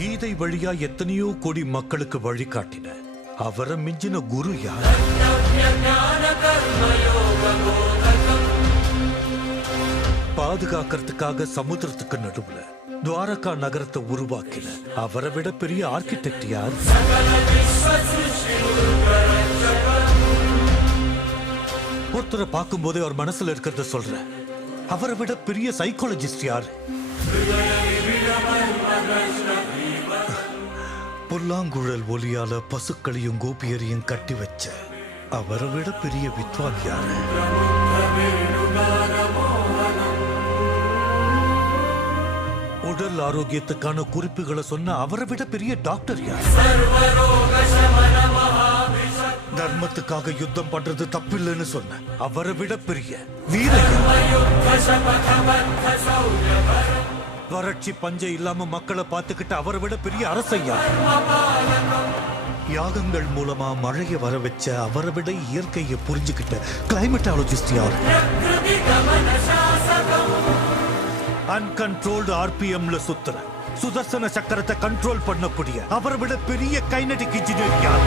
கீதை வழியா எத்தனையோ கோடி மக்களுக்கு வழிகாட்டின அவரை மிஞ்சின குரு யார்? பாதுகாக்கிறதுக்காக சமுத்திரத்துக்கு நடுவுல துவாரகா நகரத்தை உருவாக்கின அவரை விட பெரிய ஆர்கிடெக்ட் யார்? ஒருத்தரை பார்க்கும் போதே அவர் மனசுல இருக்கிறத சொல்ற அவரை விட பெரிய சைக்காலஜிஸ்ட் யார்? புல்லாங்குழல் ஒலியால பசுக்களையும் கோபியரையும் கட்டி வச்ச அவரை விட பெரிய வித்வான் யாரு? உடல் ஆரோக்கியத்துக்கான குறிப்புகளை சொன்ன அவரை விட பெரிய டாக்டர் யார்? தர்மத்துக்காக யுத்தம் பண்றது தப்பில்லைன்னு சொன்ன அவரை விட பெரிய வீரன். வறட்சி பஞ்சை இல்லாம மக்களை பார்த்துக்கிட்டு அவரை விட பெரிய அரசையா? யாகங்கள் மூலமா மழையை வர வச்ச அவரை விட இயற்கையை புரிஞ்சுக்கிட்ட கிளைமேட்டாலஜிஸ்ட் யார்? அன்கண்ட்ரோல்டு ஆர்பிஎம்ல சுத்துற சுதர்சன சக்கரத்தை கண்ட்ரோல் பண்ணக்கூடிய அவரை விட பெரிய கைனடிக் இன்ஜினியர் யார்?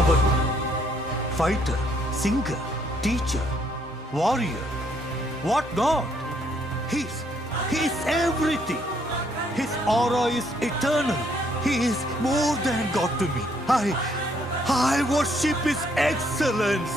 அவர் fighter, singer, teacher, warrior, what not? He's everything. His aura is eternal. He is more than God to me. I worship His excellence.